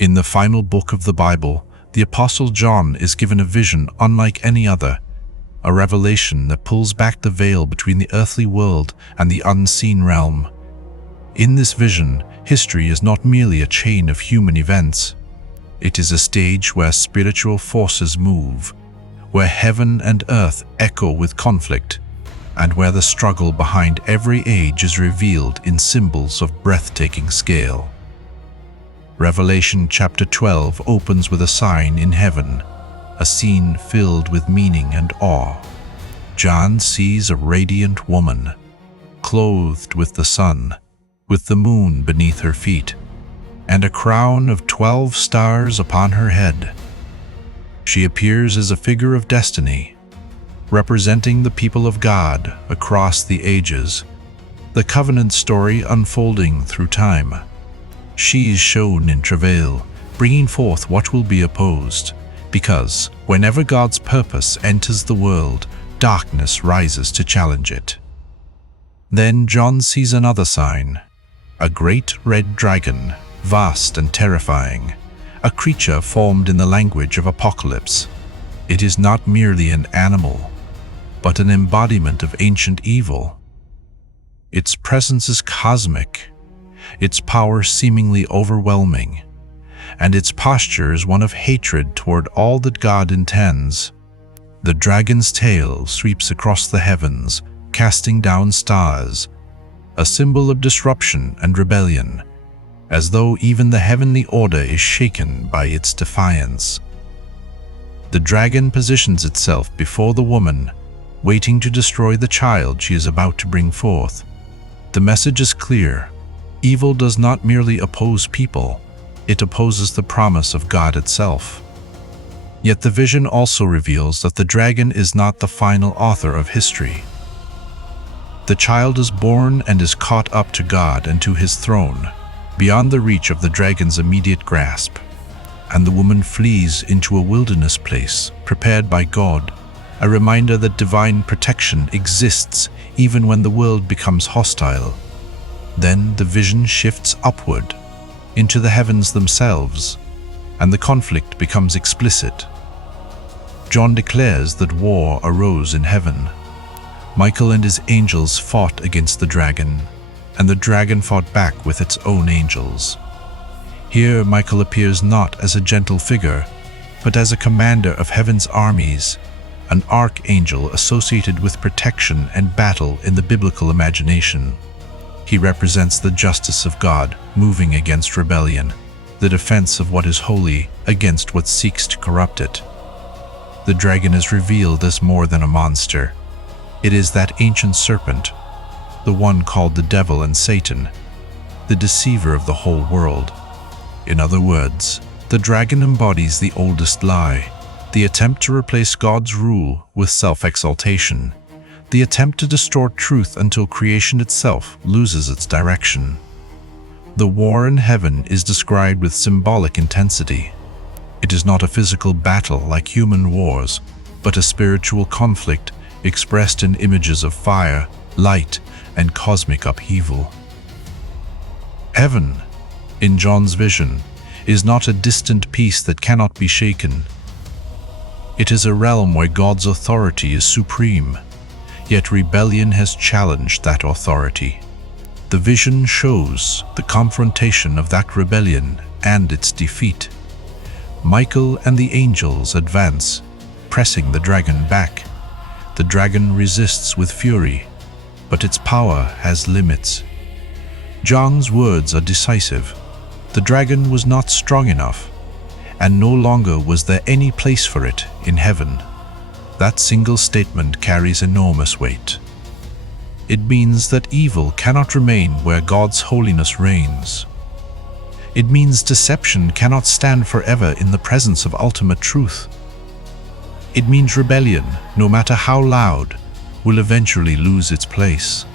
In the final book of the Bible, the Apostle John is given a vision unlike any other, a revelation that pulls back the veil between the earthly world and the unseen realm. In this vision, history is not merely a chain of human events. It is a stage where spiritual forces move, where heaven and earth echo with conflict, and where the struggle behind every age is revealed in symbols of breathtaking scale. Revelation chapter 12 opens with a sign in heaven, a scene filled with meaning and awe. John sees a radiant woman, clothed with the sun, with the moon beneath her feet, and a crown of 12 stars upon her head. She appears as a figure of destiny, representing the people of God across the ages, the covenant story unfolding through time. She is shown in travail, bringing forth what will be opposed, because whenever God's purpose enters the world, darkness rises to challenge it. Then John sees another sign, a great red dragon, vast and terrifying, a creature formed in the language of apocalypse. It is not merely an animal, but an embodiment of ancient evil. Its presence is cosmic, its power seemingly overwhelming, and its posture is one of hatred toward all that God intends. The dragon's tail sweeps across the heavens, casting down stars, a symbol of disruption and rebellion, as though even the heavenly order is shaken by its defiance. The dragon positions itself before the woman, waiting to destroy the child she is about to bring forth. The message is clear. Evil does not merely oppose people, it opposes the promise of God itself. Yet the vision also reveals that the dragon is not the final author of history. The child is born and is caught up to God and to his throne, beyond the reach of the dragon's immediate grasp, and the woman flees into a wilderness place prepared by God, a reminder that divine protection exists even when the world becomes hostile. Then the vision shifts upward, into the heavens themselves, and the conflict becomes explicit. John declares that war arose in heaven. Michael and his angels fought against the dragon, and the dragon fought back with its own angels. Here Michael appears not as a gentle figure, but as a commander of heaven's armies, an archangel associated with protection and battle in the biblical imagination. He represents the justice of God moving against rebellion, the defense of what is holy against what seeks to corrupt it. The dragon is revealed as more than a monster. It is that ancient serpent, the one called the devil and Satan, the deceiver of the whole world. In other words, the dragon embodies the oldest lie, the attempt to replace God's rule with self-exaltation, the attempt to distort truth until creation itself loses its direction. The war in heaven is described with symbolic intensity. It is not a physical battle like human wars, but a spiritual conflict expressed in images of fire, light, and cosmic upheaval. Heaven, in John's vision, is not a distant peace that cannot be shaken. It is a realm where God's authority is supreme, yet rebellion has challenged that authority. The vision shows the confrontation of that rebellion and its defeat. Michael and the angels advance, pressing the dragon back. The dragon resists with fury, but its power has limits. John's words are decisive. The dragon was not strong enough, and no longer was there any place for it in heaven. That single statement carries enormous weight. It means that evil cannot remain where God's holiness reigns. It means deception cannot stand forever in the presence of ultimate truth. It means rebellion, no matter how loud, will eventually lose its place.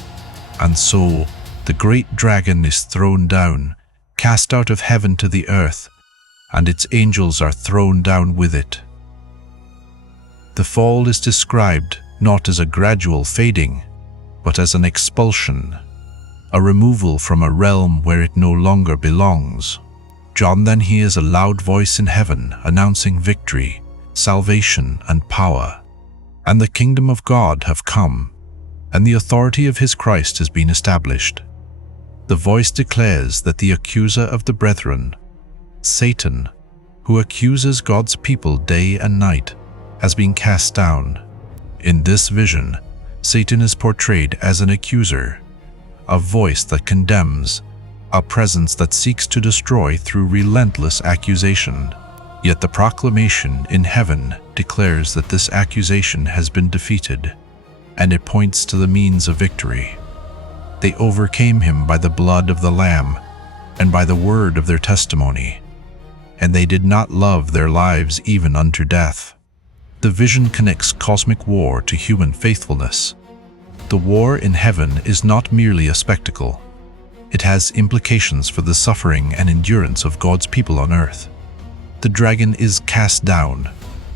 And so, the great dragon is thrown down, cast out of heaven to the earth, and its angels are thrown down with it. The fall is described not as a gradual fading, but as an expulsion, a removal from a realm where it no longer belongs. John then hears a loud voice in heaven announcing victory, salvation, and power. And the kingdom of God have come, and the authority of his Christ has been established. The voice declares that the accuser of the brethren, Satan, who accuses God's people day and night, has been cast down. In this vision, Satan is portrayed as an accuser, a voice that condemns, a presence that seeks to destroy through relentless accusation. Yet the proclamation in heaven declares that this accusation has been defeated, and it points to the means of victory. They overcame him by the blood of the Lamb and by the word of their testimony, and they did not love their lives even unto death. The vision connects cosmic war to human faithfulness. The war in heaven is not merely a spectacle. It has implications for the suffering and endurance of God's people on earth. The dragon is cast down,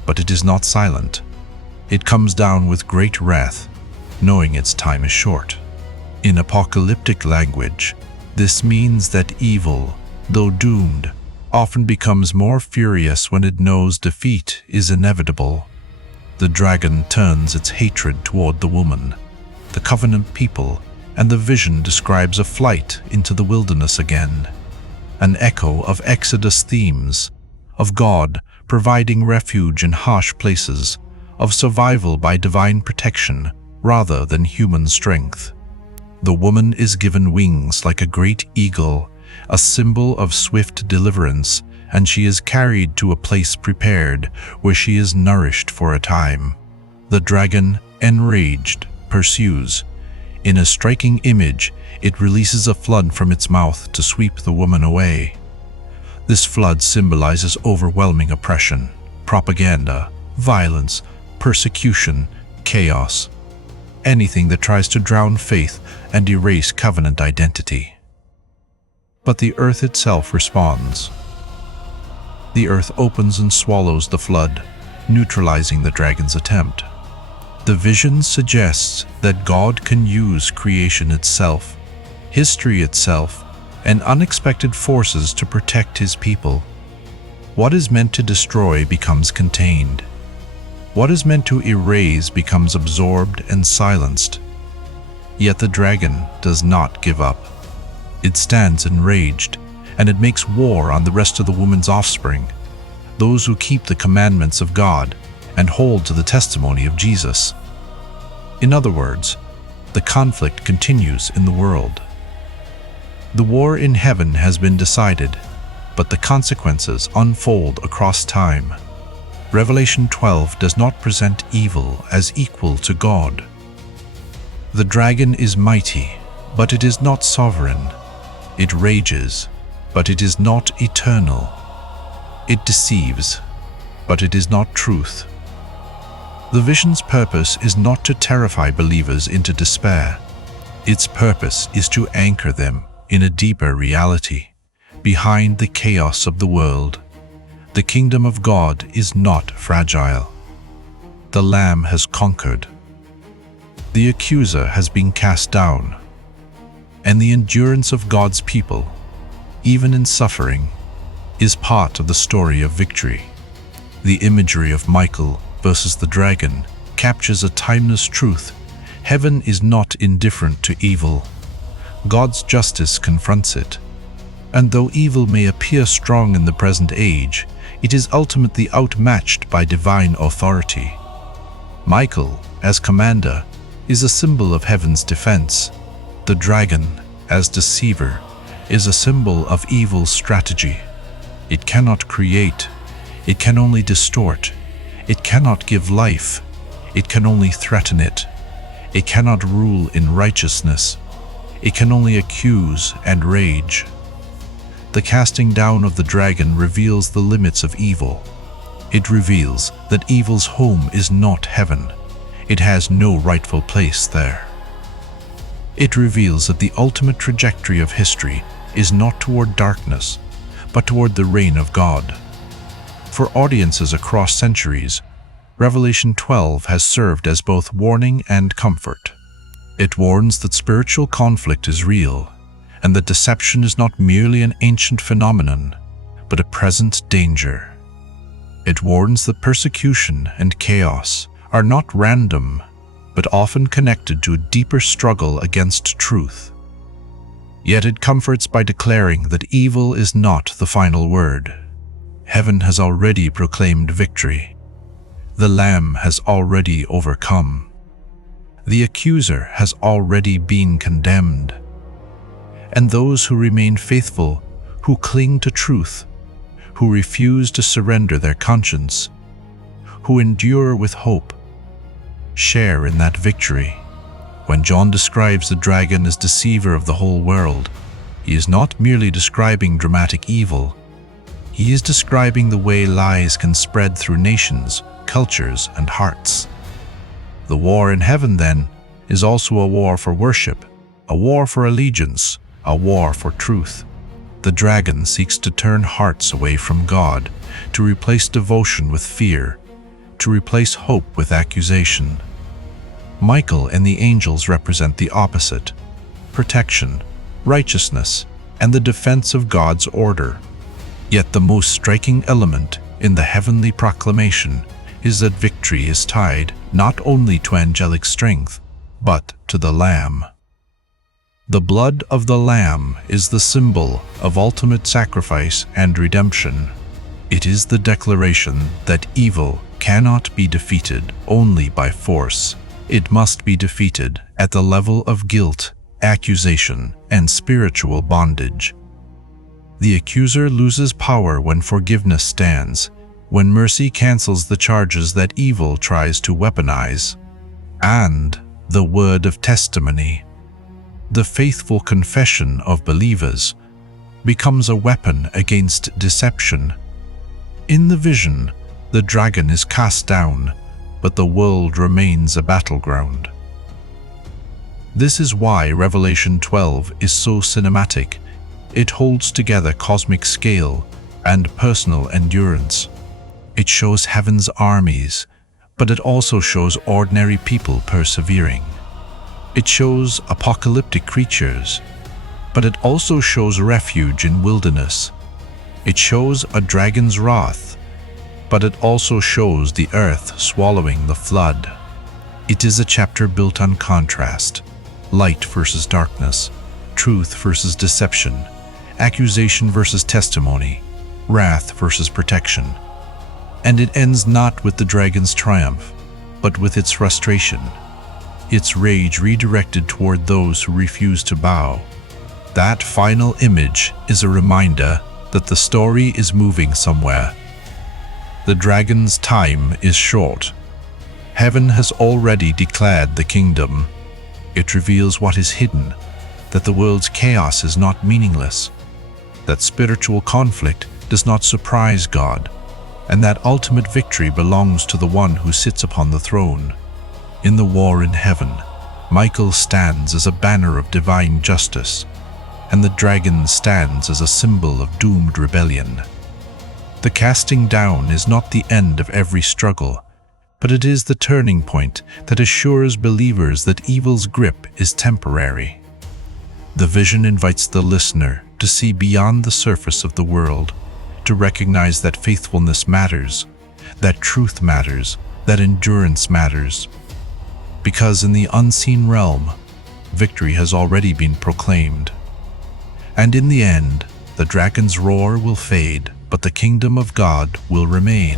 but it is not silent. It comes down with great wrath, knowing its time is short. In apocalyptic language, this means that evil, though doomed, often becomes more furious when it knows defeat is inevitable. The dragon turns its hatred toward the woman, the covenant people, and the vision describes a flight into the wilderness again, an echo of Exodus themes, of God providing refuge in harsh places, of survival by divine protection rather than human strength. The woman is given wings like a great eagle, a symbol of swift deliverance, and she is carried to a place prepared where she is nourished for a time. The dragon, enraged, pursues. In a striking image, it releases a flood from its mouth to sweep the woman away. This flood symbolizes overwhelming oppression, propaganda, violence, persecution, chaos, anything that tries to drown faith and erase covenant identity. But the earth itself responds. The earth opens and swallows the flood, neutralizing the dragon's attempt. The vision suggests that God can use creation itself, history itself, and unexpected forces to protect his people. What is meant to destroy becomes contained. What is meant to erase becomes absorbed and silenced. Yet the dragon does not give up. It stands enraged, and it makes war on the rest of the woman's offspring, those who keep the commandments of God and hold to the testimony of Jesus. In other words, the conflict continues in the world. The war in heaven has been decided, but the consequences unfold across time. Revelation 12 does not present evil as equal to God. The dragon is mighty, but it is not sovereign. It rages, but it is not eternal. It deceives, but it is not truth. The vision's purpose is not to terrify believers into despair. Its purpose is to anchor them in a deeper reality, behind the chaos of the world. The kingdom of God is not fragile. The Lamb has conquered. The accuser has been cast down. And the endurance of God's people, even in suffering, is part of the story of victory. The imagery of Michael versus the dragon captures a timeless truth. Heaven is not indifferent to evil. God's justice confronts it. And though evil may appear strong in the present age, it is ultimately outmatched by divine authority. Michael, as commander, is a symbol of heaven's defense. The dragon, as deceiver, is a symbol of evil's strategy. It cannot create. It can only distort. It cannot give life. It can only threaten it. It cannot rule in righteousness. It can only accuse and rage. The casting down of the dragon reveals the limits of evil. It reveals that evil's home is not heaven. It has no rightful place there. It reveals that the ultimate trajectory of history is not toward darkness, but toward the reign of God. For audiences across centuries, Revelation 12 has served as both warning and comfort. It warns that spiritual conflict is real, and that deception is not merely an ancient phenomenon, but a present danger. It warns that persecution and chaos are not random, but often connected to a deeper struggle against truth. Yet it comforts by declaring that evil is not the final word. Heaven has already proclaimed victory. The Lamb has already overcome. The accuser has already been condemned. And those who remain faithful, who cling to truth, who refuse to surrender their conscience, who endure with hope, share in that victory. When John describes the dragon as deceiver of the whole world, he is not merely describing dramatic evil. He is describing the way lies can spread through nations, cultures, and hearts. The war in heaven, then, is also a war for worship, a war for allegiance, a war for truth. The dragon seeks to turn hearts away from God, to replace devotion with fear, to replace hope with accusation. Michael and the angels represent the opposite: protection, righteousness, and the defense of God's order. Yet the most striking element in the heavenly proclamation is that victory is tied not only to angelic strength, but to the Lamb. The blood of the Lamb is the symbol of ultimate sacrifice and redemption. It is the declaration that evil cannot be defeated only by force. It must be defeated at the level of guilt, accusation, and spiritual bondage. The accuser loses power when forgiveness stands, when mercy cancels the charges that evil tries to weaponize. And the word of testimony, the faithful confession of believers, becomes a weapon against deception. In the vision, the dragon is cast down, but the world remains a battleground. This is why Revelation 12 is so cinematic. It holds together cosmic scale and personal endurance. It shows heaven's armies, but it also shows ordinary people persevering. It shows apocalyptic creatures, but it also shows refuge in wilderness. It shows a dragon's wrath, but it also shows the earth swallowing the flood. It is a chapter built on contrast: light versus darkness, truth versus deception, accusation versus testimony, wrath versus protection. And it ends not with the dragon's triumph, but with its frustration, its rage redirected toward those who refuse to bow. That final image is a reminder that the story is moving somewhere. The dragon's time is short. Heaven has already declared the kingdom. It reveals what is hidden, that the world's chaos is not meaningless, that spiritual conflict does not surprise God, and that ultimate victory belongs to the one who sits upon the throne. In the war in heaven, Michael stands as a banner of divine justice, and the dragon stands as a symbol of doomed rebellion. The casting down is not the end of every struggle, but it is the turning point that assures believers that evil's grip is temporary. The vision invites the listener to see beyond the surface of the world, to recognize that faithfulness matters, that truth matters, that endurance matters. Because in the unseen realm, victory has already been proclaimed. And in the end, the dragon's roar will fade, but the kingdom of God will remain.